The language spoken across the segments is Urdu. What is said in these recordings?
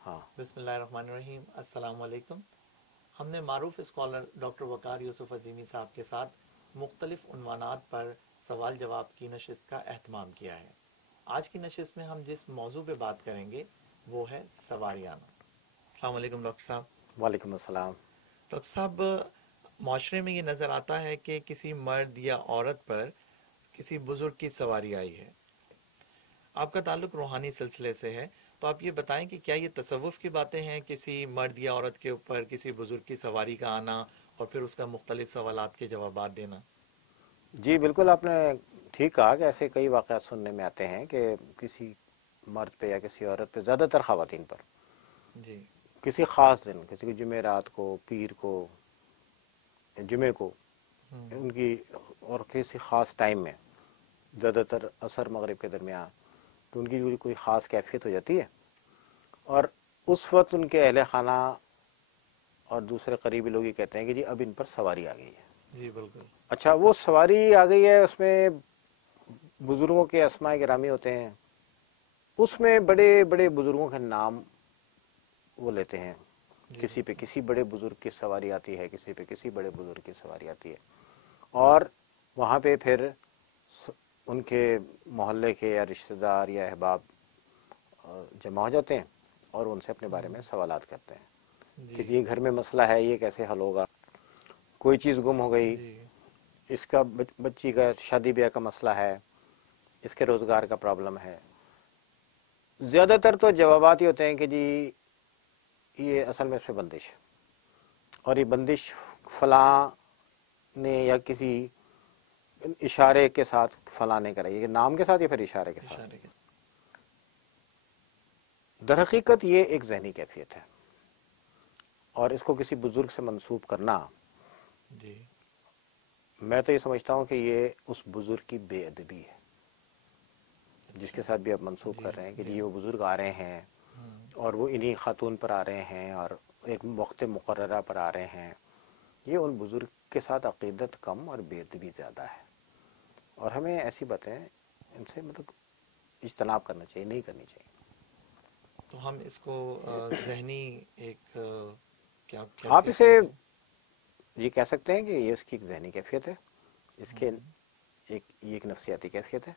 ہاں بسمillahirrahmanirrahیم، السلام علیکم۔ ہم نے معروف اسکالر ڈاکٹر وقار یوسف عظیمی صاحب کے ساتھ مختلف عنوانات پر سوال جواب کی نشست کا اہتمام کیا ہے۔ آج کی نشست میں ہم جس موضوع پہ بات کریں گے وہ ہے سواریانا۔ السلام علیکم ڈاکٹر صاحب۔ وعلیکم السلام۔ ڈاکٹر صاحب، معاشرے میں یہ نظر آتا ہے کہ کسی مرد یا عورت پر کسی بزرگ کی سواری آئی ہے۔ آپ کا تعلق روحانی سلسلے سے ہے، تو آپ یہ بتائیں کہ کیا یہ تصوف کی باتیں ہیں، کسی مرد یا عورت کے اوپر کسی بزرگ کی سواری کا آنا اور پھر اس کا مختلف سوالات کے جوابات دینا؟ جی بالکل، آپ نے ٹھیک کہا کہ ایسے کئی واقعات سننے میں آتے ہیں کہ کسی مرد پہ یا کسی عورت پہ، زیادہ تر خواتین پر، جی کسی خاص دن، کسی کو جمعرات کو، پیر کو، جمعے کو، ان کی اور کسی خاص ٹائم میں، زیادہ تر عصر مغرب کے درمیان، تو ان کی کوئی خاص کیفیت ہو جاتی ہے، اور اس وقت ان کے اہل خانہ اور دوسرے قریبی لوگ یہ کہتے ہیں کہ جی اب ان پر سواری آ گئی ہے۔ جی بالکل۔ اچھا، وہ سواری آ گئی ہے، اس میں بزرگوں کے اسماء گرامی ہوتے ہیں، اس میں بڑے بڑے بزرگوں کے نام وہ لیتے ہیں، کسی پہ کسی بڑے بزرگ کی سواری آتی ہے، کسی پہ کسی بڑے بزرگ کی سواری آتی ہے، اور وہاں پہ پھر ان کے محلے کے یا رشتہ دار یا احباب جمع ہو جاتے ہیں اور ان سے اپنے بارے میں سوالات کرتے ہیں کہ یہ گھر میں مسئلہ ہے، یہ کیسے حل ہوگا، کوئی چیز گم ہو گئی، اس کا بچی کا شادی بیاہ کا مسئلہ ہے، اس کے روزگار کا پرابلم ہے۔ زیادہ تر تو جوابات یہ ہوتے ہیں کہ جی یہ اصل میں اس پہ بندش، اور یہ بندش فلاں نے یا کسی اشارے کے ساتھ فلاں نے کرائی، یہ نام کے ساتھ یا پھر اشارے کے ساتھ۔ در حقیقت یہ ایک ذہنی کیفیت ہے، اور اس کو کسی بزرگ سے منسوب کرنا، جی میں تو یہ سمجھتا ہوں کہ یہ اس بزرگ کی بے ادبی ہے جس کے ساتھ بھی آپ منسوب کر رہے ہیں کہ یہ وہ بزرگ آ رہے ہیں اور وہ انہی خاتون پر آ رہے ہیں اور ایک وقت مقررہ پر آ رہے ہیں۔ یہ ان بزرگ کے ساتھ عقیدت کم اور بے ادبی زیادہ ہے، اور ہمیں ایسی باتیں ان سے مطلب اجتناب کرنا چاہیے، نہیں کرنی چاہیے۔ تو ہم اس کو ذہنی ایک کیا آپ اسے یہ کہہ سکتے ہیں کہ یہ اس کی ایک ذہنی کیفیت ہے، اس کے یہ ایک نفسیاتی کیفیت ہے،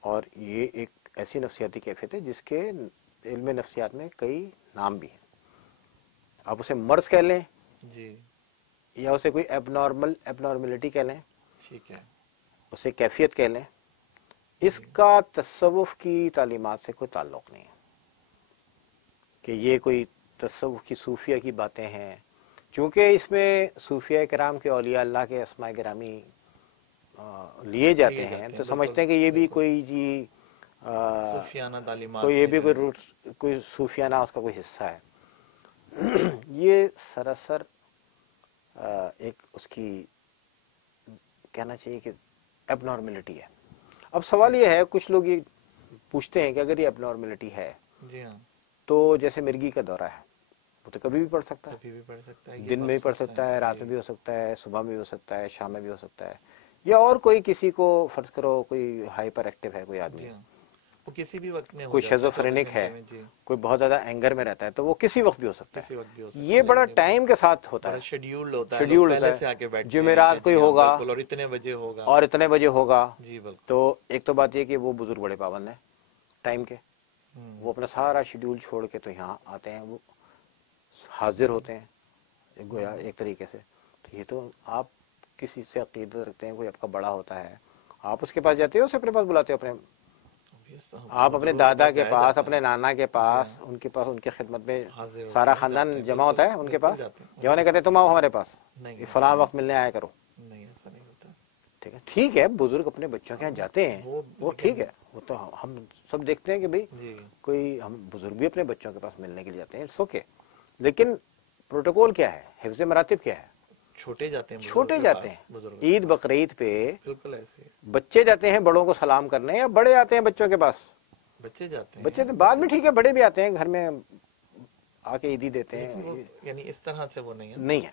اور یہ ایک ایسی نفسیاتی کیفیت ہے جس کے علم نفسیات میں کئی نام بھی ہیں۔ آپ اسے مرض کہہ لیں جی، یا اسے کوئی ایبنارملٹی کہہ لیں، ٹھیک ہے، اسے کیفیت کہہ لیں، اس کا تصوف کی تعلیمات سے کوئی تعلق نہیں ہے کہ یہ کوئی تصوف کی صوفیہ کی باتیں ہیں، چونکہ اس میں صوفیہ کرام کے اولیاء اللہ کے اسماء گرامی لیے جاتے ہیں، تو سمجھتے ہیں کہ یہ بھی کوئی جی صوفیانہ تعلیمات، کوئی یہ بھی کوئی روٹ، کوئی صوفیانہ اس کا کوئی حصہ ہے۔ یہ سراسر ایک اس کی کہنا چاہیے کہ ایب نارملٹی ہے۔ اب سوال یہ ہے، کچھ لوگ یہ پوچھتے ہیں کہ اگر یہ ایب نارملٹی ہے جی ہاں، تو جیسے مرغی کا دورہ ہے، وہ تو کبھی بھی پڑ سکتا ہے، کبھی بھی پڑھ سکتا ہے، دن میں بھی پڑ سکتا ہے، رات میں بھی ہو سکتا ہے، صبح میں بھی ہو سکتا ہے، شام میں بھی ہو سکتا ہے، یا اور کوئی کسی کو فرض کرو کوئی ہائپر ایکٹیو ہے کوئی آدمی، وہ کسی بھی وقت میں ہو کوئی جاتا ہے، شیزوفرینک ہے، جی، کوئی بہت زیادہ اینگر میں رہتا ہے، تو وہ کسی وقت بھی ہو سکتا کسی ہے۔ وقت بھی ہو سکتا ہے، یہ بڑا ٹائم کے ساتھ ہوتا بڑا ہے، شیڈیولڈ ہوتا ہے، لوگ شیڈیولڈ پہلے ہوتا سے آ ہے، کے بیٹھتے ہیں جمعرات کوئی ہوگا بالکل، اور اتنے بجے ہوگا، اور اتنے بجے ہوگا۔ جی بالکل، تو ایک تو بات یہ کہ وہ بزرگ بڑے پابند ہیں ٹائم کے، وہ اپنا سارا شیڈیول چھوڑ کے تو یہاں آتے ہیں، وہ حاضر ہوتے ہیں گویا ایک طریقے سے۔ تو یہ تو آپ کسی سے عقیدت رکھتے ہیں، کوئی آپ کا بڑا ہوتا ہے، آپ اس کے پاس جاتے ہو، اسے اپنے پاس بلاتے ہو، اپنے آپ اپنے دادا کے پاس، اپنے نانا کے پاس، ان کے پاس، ان کی خدمت میں سارا خاندان جمع ہوتا ہے ان کے پاس، یا انہیں کہتے ہیں تم آؤ ہمارے پاس، یہ فلاں وقت ملنے آیا کرو۔ نہیں، ایسا نہیں ہوتا۔ ٹھیک ہے، بزرگ اپنے بچوں کے یہاں جاتے ہیں، وہ ٹھیک ہے، وہ تو ہم سب دیکھتے ہیں کہ بھئی کوئی ہم بزرگ بھی اپنے بچوں کے پاس ملنے کے لیے جاتے ہیں، اٹس اوکے، لیکن پروٹوکول کیا ہے، حفظ مراتب کیا ہے؟ چھوٹے جاتے ہیں، چھوٹے جاتے ہیں، عید بقرعید پہ بچے جاتے ہیں بڑوں کو سلام کرنے، یا بڑے آتے ہیں بچوں کے پاس؟ بچے جاتے ہیں، بچے تو بعد میں ٹھیک ہے، بڑے بھی آتے ہیں گھر میں آ کے عیدی دیتے ہیں، یعنی اس طرح سے وہ نہیں ہے، نہیں ہے۔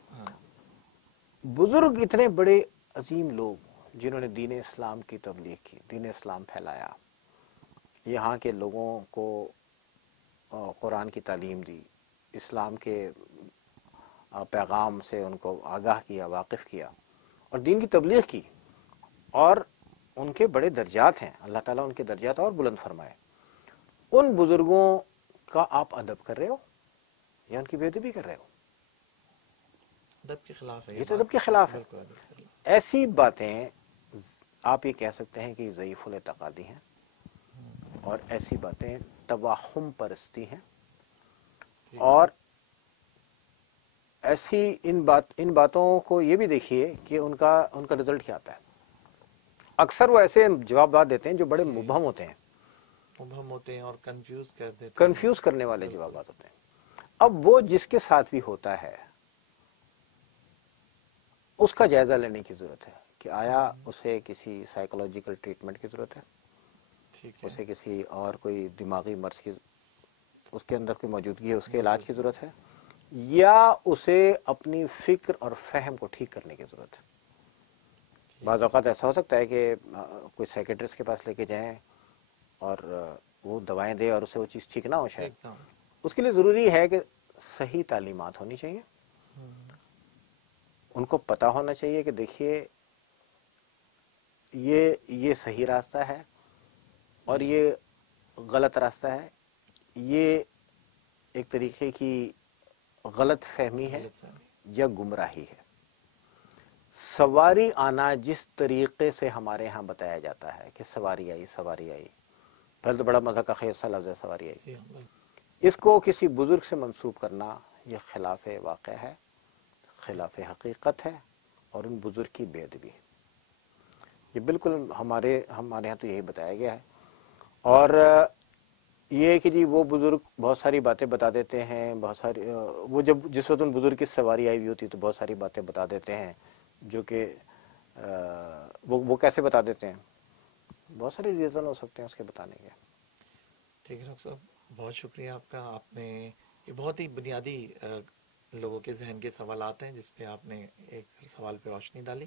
بزرگ اتنے بڑے عظیم لوگ جنہوں نے دین اسلام کی تبلیغ کی، دین اسلام پھیلایا، یہاں کے لوگوں کو قرآن کی تعلیم دی، اسلام کے پیغام سے ان کو آگاہ کیا، واقف کیا، اور دین کی تبلیغ کی، اور ان کے بڑے درجات ہیں، اللہ تعالیٰ ان کے درجات اور بلند فرمائے، ان بزرگوں کا آپ ادب کر رہے ہو یا ان کی بے ادبی کر رہے ہو؟ ادب کے خلاف ہے یہ تو ادب کے خلاف ہے۔ بالکل ادب کے خلاف۔ ایسی باتیں آپ یہ کہہ سکتے ہیں کہ ضعیف الاعتقادی ہیں، اور ایسی باتیں توہم پرستی ہیں، جی، اور ایسی ان باتوں کو یہ بھی دیکھیے کہ ان کا رزلٹ کیا آتا ہے۔ اکثر وہ ایسے جوابات دیتے ہیں جو بڑے جی، مبہم ہوتے ہیں، مبہم ہوتے ہیں اور کنفیوز کر دیتے ہیں۔ کنفیوز کرنے والے بالکل۔ جوابات ہوتے ہیں۔ اب وہ جس کے ساتھ بھی ہوتا ہے اس کا جائزہ لینے کی ضرورت ہے کہ آیا اسے کسی سائیکولوجیکل ٹریٹمنٹ کی ضرورت ہے، ٹھیک ہے۔ اسے کسی اور کوئی دماغی مرض کی اس کے اندر کوئی موجودگی ہے، اس کے علاج کی ضرورت ہے، یا اسے اپنی فکر اور فہم کو ٹھیک کرنے کی ضرورت ہے۔ بعض اوقات ایسا ہو سکتا ہے کہ کوئی سائیکیٹرسٹ کے پاس لے کے جائیں اور وہ دوائیں دے اور اسے وہ چیز ٹھیک نہ ہو شاید۔ ٹھیک نہ ہو۔ اس کے لیے ضروری ہے کہ صحیح تعلیمات ہونی چاہیے، ان کو پتا ہونا چاہیے کہ دیکھیے یہ صحیح راستہ ہے اور یہ غلط راستہ ہے، یہ ایک طریقے کی غلط فہمی ہے غلط فہمی۔ یا گمراہی ہے۔ سواری آنا جس طریقے سے ہمارے ہاں بتایا جاتا ہے کہ سواری آئی، سواری آئی، پہلے تو بڑا مزہ کا خیز سا لفظ ہے سواری آئی، جی ہاں، بالکل۔ اس کو کسی بزرگ سے منسوب کرنا یہ خلاف واقع ہے، خلاف حقیقت ہے، اور ان بزرگ کی بے ادبی ہے۔ یہ بالکل ہمارے ہاں تو یہی بتایا گیا ہے۔ اور یہ ہے کہ جی وہ بزرگ بہت ساری باتیں بتا دیتے ہیں، بہت ساری وہ جس وقت ان بزرگ کی سواری آئی ہوئی ہوتی تو بہت ساری باتیں بتا دیتے ہیں، جو کہ وہ کیسے بتا دیتے ہیں؟ بہت سارے ریزن ہو سکتے ہیں اس کے بتانے کے۔ ٹھیک ہے ڈاکٹر صاحب، بہت شکریہ آپ کا۔ آپ نے یہ بہت ہی بنیادی لوگوں کے ذہن کے سوالات ہیں جس پہ آپ نے ایک سوال پہ روشنی ڈالی۔